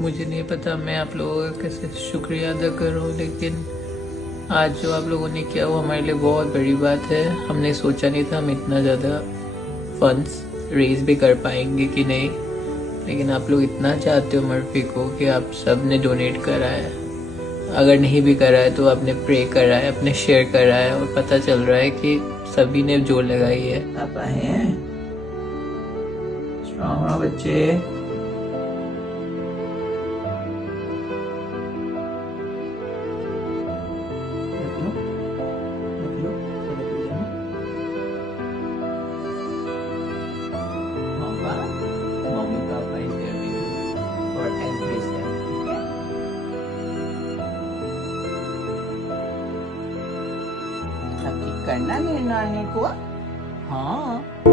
मुझे नहीं पता मैं आप लोगों का कैसे शुक्रिया अदा करूं, लेकिन आज जो आप लोगों ने किया वो हमारे लिए बहुत बड़ी बात है। हमने सोचा नहीं था हम इतना ज़्यादा फंड्स रेज भी कर पाएंगे कि नहीं, लेकिन आप लोग इतना चाहते हो मर्फी को कि आप सब ने डोनेट करा है। अगर नहीं भी करा है तो आपने प्रे करा है, आपने शेयर करा है, और पता चल रहा है कि सभी ने जोर लगाई है। पापा हैं, स्ट्रॉन्ग रहो बच्चे। Mommy, Papa is there with you for every step. Okay? ठीक करना मेरे नानी को। हाँ।